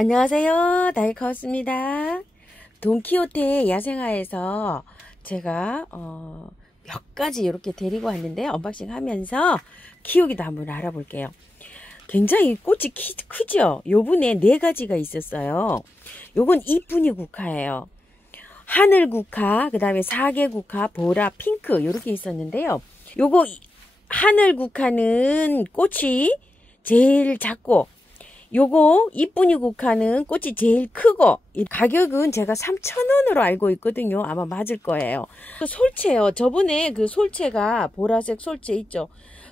안녕하세요. 다이카우스입니다. 돈키호테 야생화에서 제가 몇 가지 이렇게 데리고 왔는데 언박싱 하면서 키우기도 한번 알아볼게요. 굉장히 꽃이 크죠? 요번에 4가지가 있었어요. 요건 이쁜이 국화예요. 하늘 국화, 그 다음에 사계 국화, 보라, 핑크 이렇게 있었는데요. 요거 하늘 국화는 꽃이 제일 작고, 요거 이쁜이 국화는 꽃이 제일 크고, 가격은 제가 3,000원으로 알고 있거든요. 아마 맞을 거예요. 솔채요. 저번에 그 솔채가 보라색 솔채 있죠.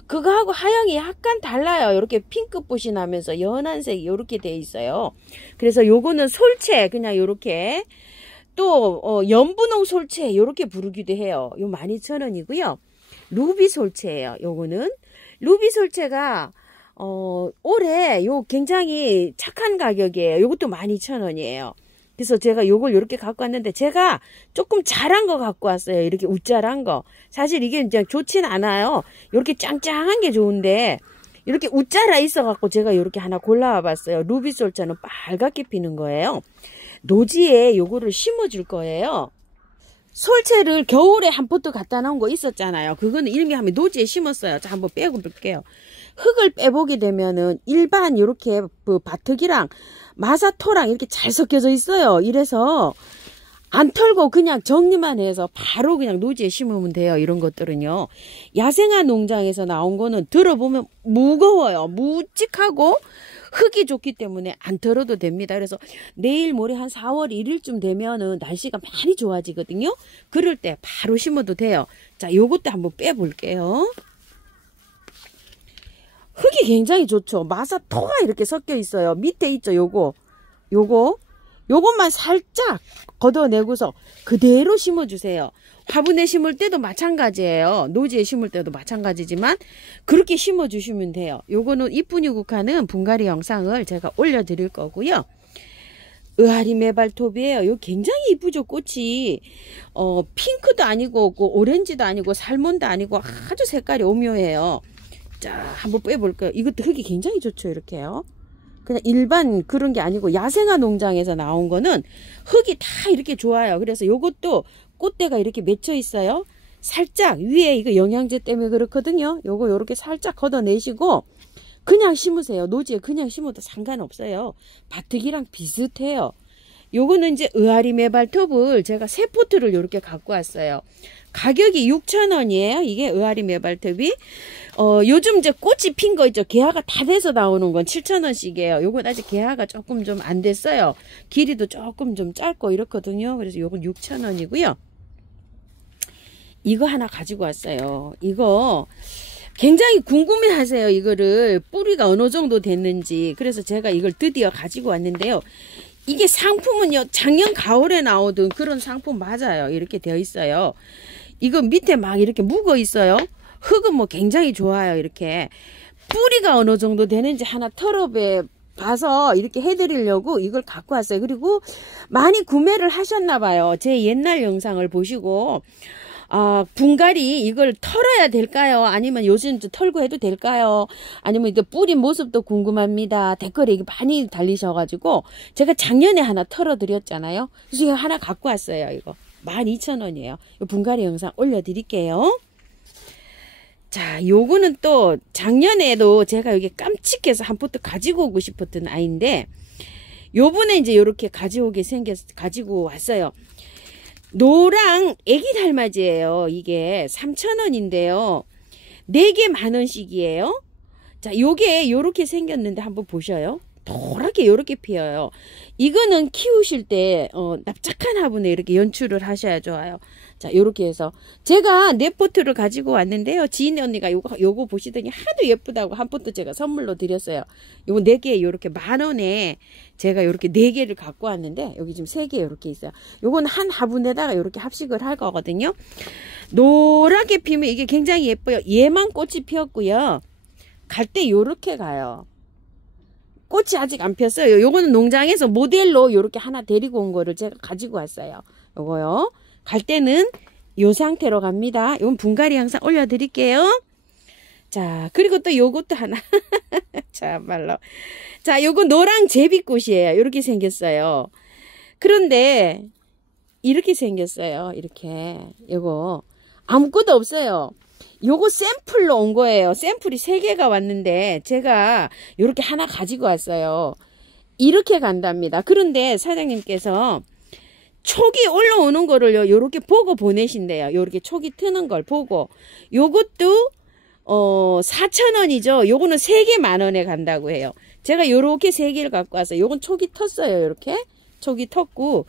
그거하고 하영이 약간 달라요. 이렇게 핑크빛이 나면서 연한색 이렇게 돼 있어요. 그래서 요거는 솔채 그냥 이렇게, 또 연분홍 솔채 이렇게 부르기도 해요. 요 12,000원이고요. 루비 솔채예요. 요거는 루비 솔채가 올해 요 굉장히 착한 가격이에요. 요것도 12,000원이에요. 그래서 제가 요걸 이렇게 갖고 왔는데, 제가 조금 자란 거 갖고 왔어요. 이렇게 우짜란 거. 사실 이게 이제 좋진 않아요. 이렇게 짱짱한 게 좋은데, 이렇게 우짜라 있어 갖고 제가 이렇게 하나 골라와 봤어요. 루비 솔채는 빨갛게 피는 거예요. 노지에 요거를 심어 줄 거예요. 솔채를 겨울에 한 포트 갖다 놓은 거 있었잖아요. 그거는 일미하면 노지에 심었어요. 자, 한번 빼고 볼게요. 흙을 빼보게 되면은 일반 이렇게 그 바특이랑 마사토랑 이렇게 잘 섞여져 있어요. 이래서 안 털고 그냥 정리만 해서 바로 그냥 노지에 심으면 돼요. 이런 것들은요. 야생화 농장에서 나온 거는 들어보면 무거워요. 묵직하고 흙이 좋기 때문에 안 털어도 됩니다. 그래서 내일 모레 한 4월 1일쯤 되면은 날씨가 많이 좋아지거든요. 그럴 때 바로 심어도 돼요. 자, 요것도 한번 빼볼게요. 흙이 굉장히 좋죠. 마사토가 이렇게 섞여 있어요. 밑에 있죠. 요것만 살짝 걷어내고서 그대로 심어주세요. 화분에 심을 때도 마찬가지예요. 노지에 심을 때도 마찬가지지만 그렇게 심어주시면 돼요. 요거는 이쁜이 국화는 분갈이 영상을 제가 올려드릴 거고요. 의아리 메발톱이에요. 요 굉장히 이쁘죠. 꽃이 핑크도 아니고 오렌지도 아니고 살몬도 아니고 아주 색깔이 오묘해요. 자, 한번 빼볼까요? 이것도 흙이 굉장히 좋죠. 이렇게요. 그냥 일반 그런 게 아니고 야생화 농장에서 나온 거는 흙이 다 이렇게 좋아요. 그래서 요것도 꽃대가 이렇게 맺혀 있어요. 살짝 위에 이거 영양제 때문에 그렇거든요. 요거 요렇게 살짝 걷어내시고 그냥 심으세요. 노지에 그냥 심어도 상관없어요. 바특이랑 비슷해요. 요거는 이제 의아리 메발톱을 제가 3포트를 요렇게 갖고 왔어요. 가격이 6,000원이에요. 이게 의아리 메발톱이. 요즘 이제 꽃이 핀 거 있죠. 개화가 다 돼서 나오는 건 7,000원씩이에요. 요건 아직 개화가 조금 좀 안 됐어요. 길이도 조금 좀 짧고 이렇거든요. 그래서 요건 6,000원이고요. 이거 하나 가지고 왔어요. 이거 굉장히 궁금해 하세요. 이거를 뿌리가 어느 정도 됐는지. 그래서 제가 이걸 드디어 가지고 왔는데요. 이게 상품은요, 작년 가을에 나오던 그런 상품 맞아요. 이렇게 되어 있어요. 이거 밑에 막 이렇게 묵어 있어요. 흙은 뭐 굉장히 좋아요. 이렇게 뿌리가 어느 정도 되는지 하나 털어배 봐서 이렇게 해드리려고 이걸 갖고 왔어요. 그리고 많이 구매를 하셨나 봐요. 제 옛날 영상을 보시고 분갈이 이걸 털어야 될까요? 아니면 요즘 털고 해도 될까요? 아니면 이거 뿌리 모습도 궁금합니다. 댓글에 이게 많이 달리셔가지고 제가 작년에 하나 털어드렸잖아요. 그래서 이거 하나 갖고 왔어요. 이거 12,000원이에요. 분갈이 영상 올려드릴게요. 자, 요거는 또 작년에도 제가 여기 깜찍해서 한 포트 가지고 오고 싶었던 아이인데 요번에 이제 요렇게 가지고 왔어요. 노랑 애기 달맞이에요. 이게 3,000원인데요. 4개 10,000원씩이에요. 자, 요게 요렇게 생겼는데 한번 보셔요. 노랗게 요렇게 피어요. 이거는 키우실 때 납작한 화분에 이렇게 연출을 하셔야 좋아요. 자, 요렇게 해서 제가 4포트를 가지고 왔는데요. 지인 언니가 요거 보시더니 하도 예쁘다고 한 포트 제가 선물로 드렸어요. 요거 4개 요렇게 10,000원에 제가 요렇게 4개를 갖고 왔는데 여기 지금 3개 요렇게 있어요. 요건 한 화분에다가 요렇게 합식을 할 거거든요. 노랗게 피면 이게 굉장히 예뻐요. 얘만 꽃이 피었고요. 갈 때 요렇게 가요. 꽃이 아직 안 폈어요. 요거는 농장에서 모델로 요렇게 하나 데리고 온 거를 제가 가지고 왔어요. 요거요. 갈 때는 요 상태로 갑니다. 이건 분갈이 영상 올려드릴게요. 자, 그리고 또 요것도 하나. 참말로. 자, 요거 노랑 제비꽃이에요. 이렇게 생겼어요. 그런데 이렇게 생겼어요. 이렇게. 요거 아무것도 없어요. 요거 샘플로 온 거예요. 샘플이 3개가 왔는데 제가 요렇게 하나 가지고 왔어요. 이렇게 간답니다. 그런데 사장님께서 촉이 올라오는 거를요, 요렇게 보고 보내신대요. 요렇게 촉이 트는 걸 보고. 요것도 4,000원이죠. 요거는 3개 10,000원에 간다고 해요. 제가 요렇게 3개를 갖고 와서 요건 촉이 텄어요. 요렇게 촉이 텄고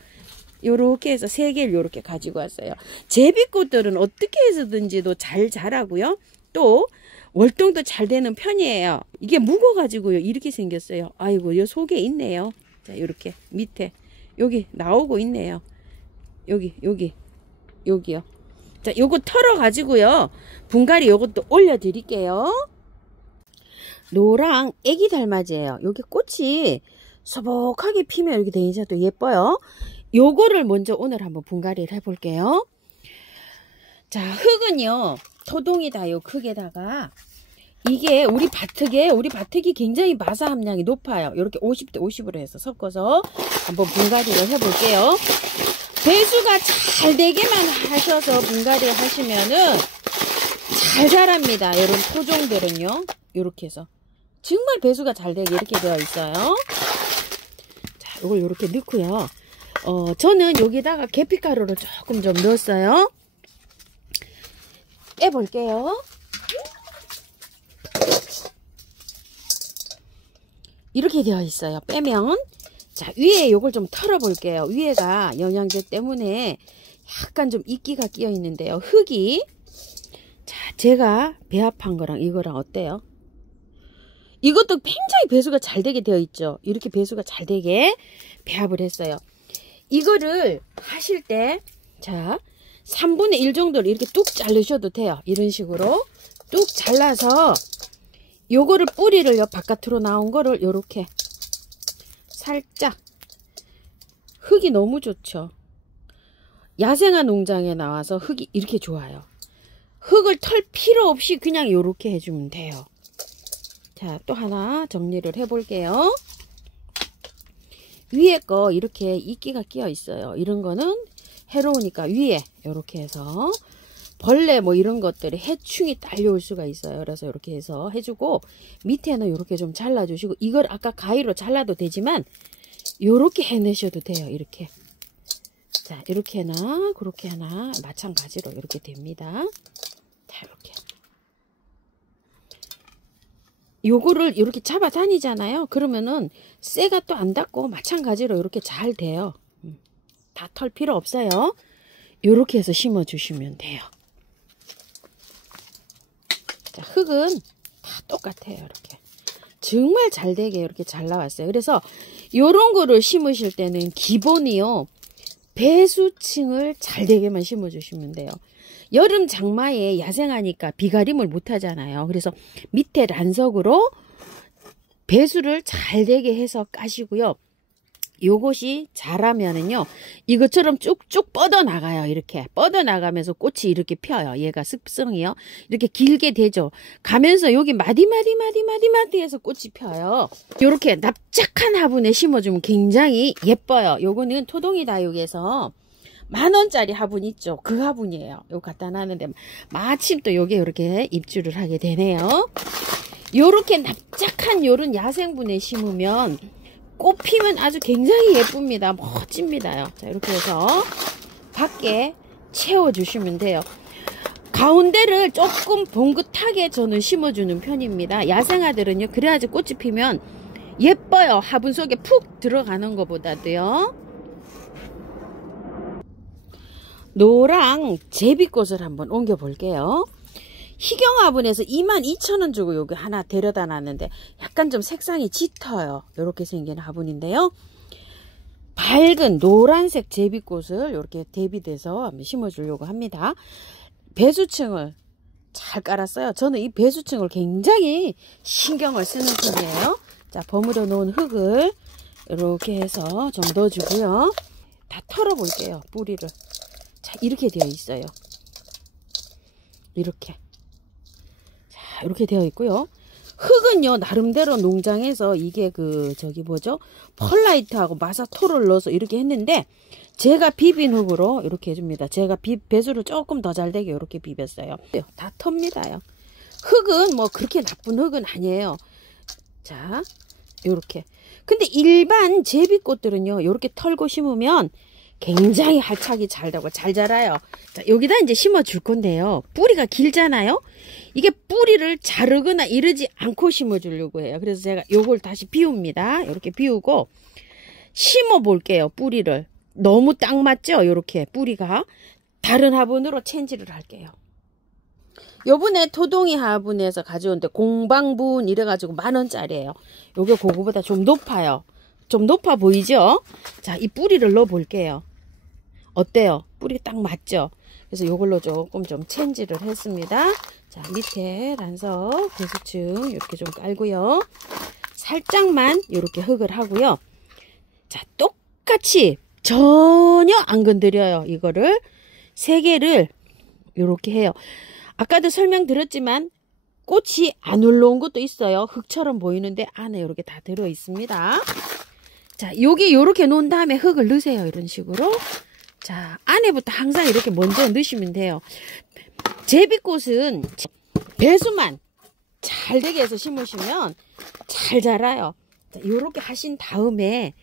요렇게 해서 3개를 요렇게 가지고 왔어요. 제비꽃들은 어떻게 해서든지도 잘 자라고요. 또 월동도 잘 되는 편이에요. 이게 묵어가지고요. 이렇게 생겼어요. 아이고, 요 속에 있네요. 자, 요렇게 밑에 여기 나오고 있네요. 여기요. 자, 요거 털어 가지고요. 분갈이 요것도 올려 드릴게요. 노랑 애기 달맞이에요. 여기 꽃이 소복하게 피면 이렇게 되니까 또 예뻐요. 요거를 먼저 오늘 한번 분갈이를 해볼게요. 자, 흙은요, 토동이다. 요 흙에다가 이게 우리 바특이 굉장히 마사 함량이 높아요. 이렇게 50대 50으로 해서 섞어서 한번 분갈이를 해볼게요. 배수가 잘 되게만 하셔서 분갈이 하시면은 잘 자랍니다. 이런 토종들은요. 이렇게 해서 정말 배수가 잘 되게 이렇게 되어 있어요. 자, 이걸 이렇게 넣고요. 저는 여기다가 계피가루를 조금 좀 넣었어요. 빼볼게요. 이렇게 되어 있어요. 빼면. 자, 위에 요걸 좀 털어 볼게요. 위에가 영양제 때문에 약간 좀 이끼가 끼어 있는데요. 흙이. 자, 제가 배합한 거랑 이거랑 어때요? 이것도 굉장히 배수가 잘 되게 되어 있죠. 이렇게 배수가 잘 되게 배합을 했어요. 이거를 하실 때, 자, 3분의 1 정도를 이렇게 뚝 자르셔도 돼요. 이런 식으로 뚝 잘라서 요거를 뿌리를 바깥으로 나온 거를 요렇게 살짝. 흙이 너무 좋죠. 야생화 농장에 나와서 흙이 이렇게 좋아요. 흙을 털 필요 없이 그냥 요렇게 해주면 돼요. 자, 또 하나 정리를 해 볼게요. 위에 거 이렇게 이끼가 끼어 있어요. 이런 거는 해로우니까 위에 요렇게 해서 벌레 뭐 이런 것들이 해충이 딸려올 수가 있어요. 그래서 이렇게 해서 해주고 밑에는 이렇게 좀 잘라주시고, 이걸 아까 가위로 잘라도 되지만 이렇게 해내셔도 돼요. 이렇게. 자, 이렇게 하나 그렇게 하나 마찬가지로 이렇게 됩니다. 자, 이렇게 요거를 이렇게 잡아 다니잖아요. 그러면은 쇠가 또 안 닿고 마찬가지로 이렇게 잘 돼요. 다 털 필요 없어요. 요렇게 해서 심어 주시면 돼요. 자, 흙은 다 똑같아요. 이렇게 정말 잘 되게 이렇게 잘 나왔어요. 그래서 요런 거를 심으실 때는 기본이요, 배수층을 잘 되게만 심어 주시면 돼요. 여름 장마에 야생하니까 비가림을 못 하잖아요. 그래서 밑에 란석으로 배수를 잘 되게 해서 까시고요. 요것이 자라면은요, 이것처럼 쭉쭉 뻗어나가요. 이렇게 뻗어나가면서 꽃이 이렇게 펴요. 얘가 습성이요. 이렇게 길게 되죠. 가면서 여기 마디마디해서 꽃이 펴요. 요렇게 납작한 화분에 심어주면 굉장히 예뻐요. 요거는 토동이 다육에서 10,000원짜리 화분 있죠. 그 화분이에요. 요거 갖다 놨는데 마침 또 요게 이렇게 입주를 하게 되네요. 요렇게 납작한 요런 야생분에 심으면 꽃 피면 아주 굉장히 예쁩니다. 멋집니다요. 자, 이렇게 해서 밖에 채워주시면 돼요. 가운데를 조금 봉긋하게 저는 심어주는 편입니다. 야생화들은요, 그래야지 꽃이 피면 예뻐요. 화분 속에 푹 들어가는 것보다도요. 노랑 제비꽃을 한번 옮겨 볼게요. 희경 화분에서 22,000원 주고 여기 하나 데려다 놨는데 약간 좀 색상이 짙어요. 이렇게 생긴 화분인데요. 밝은 노란색 제비꽃을 이렇게 대비돼서 한번 심어주려고 합니다. 배수층을 잘 깔았어요. 저는 이 배수층을 굉장히 신경을 쓰는 편이에요. 자, 버무려 놓은 흙을 이렇게 해서 좀 넣어주고요. 다 털어 볼게요. 뿌리를. 자, 이렇게 되어 있어요. 이렇게. 자, 자, 이렇게 되어 있고요. 흙은요, 나름대로 농장에서 이게 펄라이트하고 마사토를 넣어서 이렇게 했는데, 제가 비빈 흙으로 이렇게 해줍니다. 제가 배수를 조금 더 잘 되게 이렇게 비볐어요. 다 텁니다요. 흙은 뭐 그렇게 나쁜 흙은 아니에요. 자, 요렇게. 근데 일반 제비꽃들은요, 요렇게 털고 심으면 굉장히 활착이 잘 되고 잘 자라요. 자, 여기다 이제 심어 줄 건데요. 뿌리가 길잖아요. 이게 뿌리를 자르거나 이러지 않고 심어 주려고 해요. 그래서 제가 요걸 다시 비웁니다. 이렇게 비우고 심어 볼게요. 뿌리를. 너무 딱 맞죠? 요렇게 뿌리가. 다른 화분으로 체인지를 할게요. 요번에 토동이 화분에서 가져온데 공방분 이래가지고 10,000원짜리예요. 요게 그거보다 좀 높아요. 좀 높아 보이죠? 자, 이 뿌리를 넣어 볼게요. 어때요? 뿌리 딱 맞죠? 그래서 요걸로 조금 좀 체인지를 했습니다. 자, 밑에 란석 배수층 이렇게 좀 깔고요. 살짝만 이렇게 흙을 하고요. 자, 똑같이 전혀 안 건드려요. 이거를 3개를 이렇게 해요. 아까도 설명드렸지만 꽃이 안 올라온 것도 있어요. 흙처럼 보이는데 안에 이렇게 다 들어 있습니다. 자, 여기 이렇게 놓은 다음에 흙을 넣으세요. 이런 식으로. 자, 안에부터 항상 이렇게 먼저 넣으시면 돼요. 제비꽃은 배수만 잘 되게 해서 심으시면 잘 자라요. 자, 요렇게 하신 다음에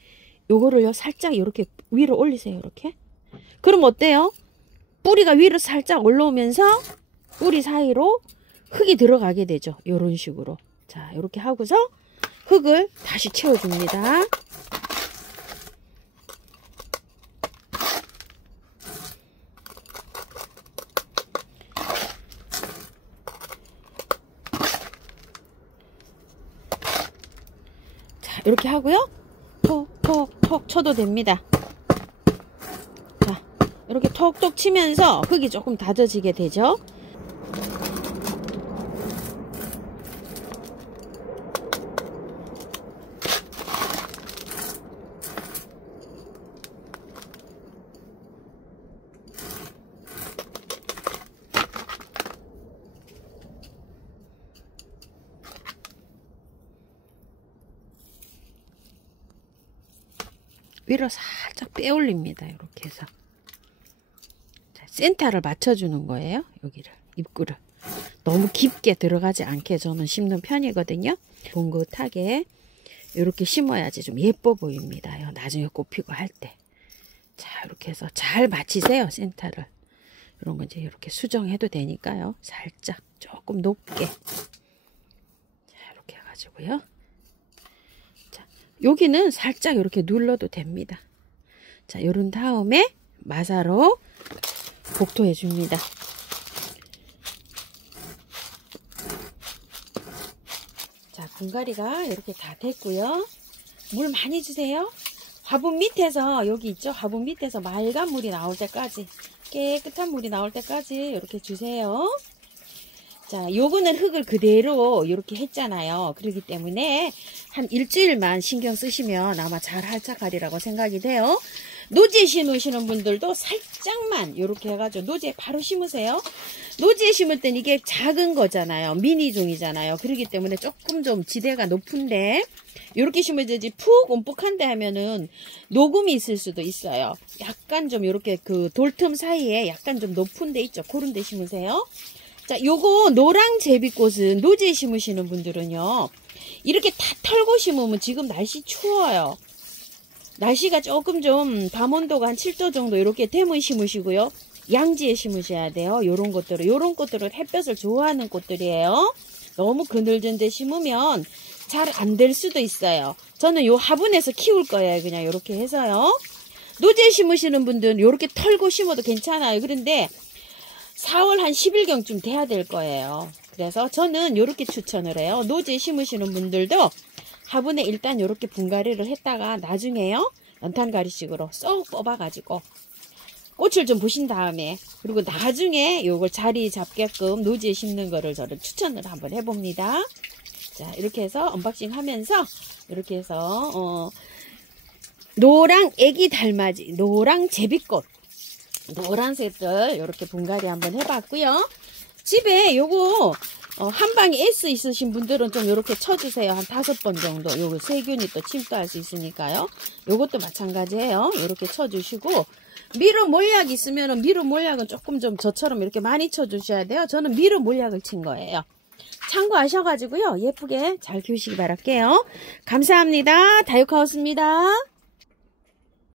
요거를요 살짝 이렇게 위로 올리세요. 이렇게. 그럼 어때요? 뿌리가 위로 살짝 올라오면서 뿌리 사이로 흙이 들어가게 되죠. 요런 식으로. 자, 요렇게 하고서 흙을 다시 채워줍니다. 자, 이렇게 하고요. 톡톡톡 쳐도 됩니다. 자, 이렇게 톡톡 치면서 흙이 조금 다져지게 되죠. 위로 살짝 빼올립니다. 이렇게 해서. 자, 센터를 맞춰주는 거예요. 여기를, 입구를. 너무 깊게 들어가지 않게 저는 심는 편이거든요. 봉긋하게 이렇게 심어야지 좀 예뻐 보입니다. 나중에 꽃 피고 할 때. 자, 이렇게 해서 잘 맞히세요. 센터를. 이런 건 이제 이렇게 수정해도 되니까요. 살짝 조금 높게. 자, 이렇게 해가지고요. 여기는 살짝 이렇게 눌러도 됩니다. 자, 요런 다음에 마사로 복토해 줍니다. 자, 분갈이가 이렇게 다 됐고요. 물 많이 주세요. 화분 밑에서, 여기 있죠? 화분 밑에서 맑은 물이 나올 때까지, 깨끗한 물이 나올 때까지 이렇게 주세요. 자, 요거는 흙을 그대로 이렇게 했잖아요. 그렇기 때문에 한 일주일만 신경 쓰시면 아마 잘 활착하리라고 생각이 돼요. 노지에 심으시는 분들도 살짝만 이렇게 해가지고 노지에 바로 심으세요. 노지에 심을 땐 이게 작은 거잖아요. 미니종이잖아요. 그렇기 때문에 조금 좀 지대가 높은데 이렇게 심어야지 푹 움푹한데 하면은 녹음이 있을 수도 있어요. 약간 좀 이렇게 그 돌틈 사이에 약간 좀 높은 데 있죠. 그런 데 심으세요. 자, 요거 노랑 제비꽃은 노지에 심으시는 분들은요. 이렇게 다 털고 심으면 지금 날씨 추워요. 날씨가 조금 좀 밤온도가 한 7도 정도 이렇게 되면 심으시고요. 양지에 심으셔야 돼요. 요런 꽃들은 햇볕을 좋아하는 꽃들이에요. 너무 그늘진 데 심으면 잘 안 될 수도 있어요. 저는 요 화분에서 키울 거예요. 그냥 요렇게 해서요. 노지에 심으시는 분들은 요렇게 털고 심어도 괜찮아요. 그런데 4월 한 10일경쯤 돼야 될 거예요. 그래서 저는 이렇게 추천을 해요. 노지에 심으시는 분들도 화분에 일단 이렇게 분갈이를 했다가 나중에요. 연탄가리식으로 쏙 뽑아가지고 꽃을 좀 보신 다음에 그리고 나중에 요걸 자리 잡게끔 노지에 심는 거를 저는 추천을 한번 해봅니다. 자, 이렇게 해서 언박싱 하면서 이렇게 해서 노랑 애기 달맞이, 노랑 제비꽃 노란색들 이렇게 분갈이 한번 해봤고요. 집에 요거 한방에 S 있으신 분들은 좀 이렇게 쳐주세요. 한 5번 정도. 요거 세균이 또 침투할 수 있으니까요. 요것도 마찬가지예요. 이렇게 쳐주시고, 미루 몰약 있으면은 미루 몰약은 조금 좀 저처럼 이렇게 많이 쳐주셔야 돼요. 저는 미루 몰약을 친 거예요. 참고하셔가지고요. 예쁘게 잘 키우시기 바랄게요. 감사합니다. 다육하우스입니다.